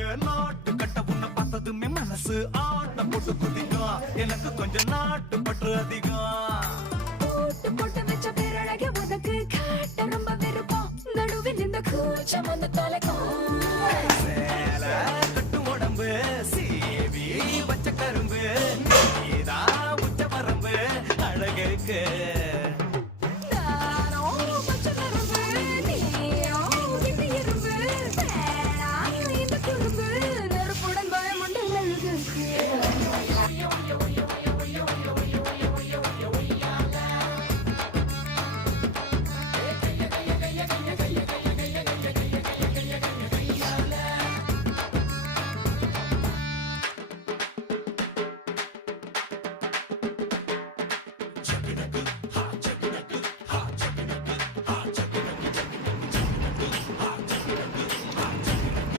ஏன் நாட்டு கட்ட உன்னை பார்த்ததுமே மனசு ஆட்டம் போட்டு குதிக்கும். எனக்கு கொஞ்சம் நாட்டு பற்று அதிகம். போட்டு போட்டு வச்ச பேரழக உனக்கு காட்ட ரொம்ப விருப்பம். நடுவில் இந்த கூச்சம் வந்து தொலைக்கும்.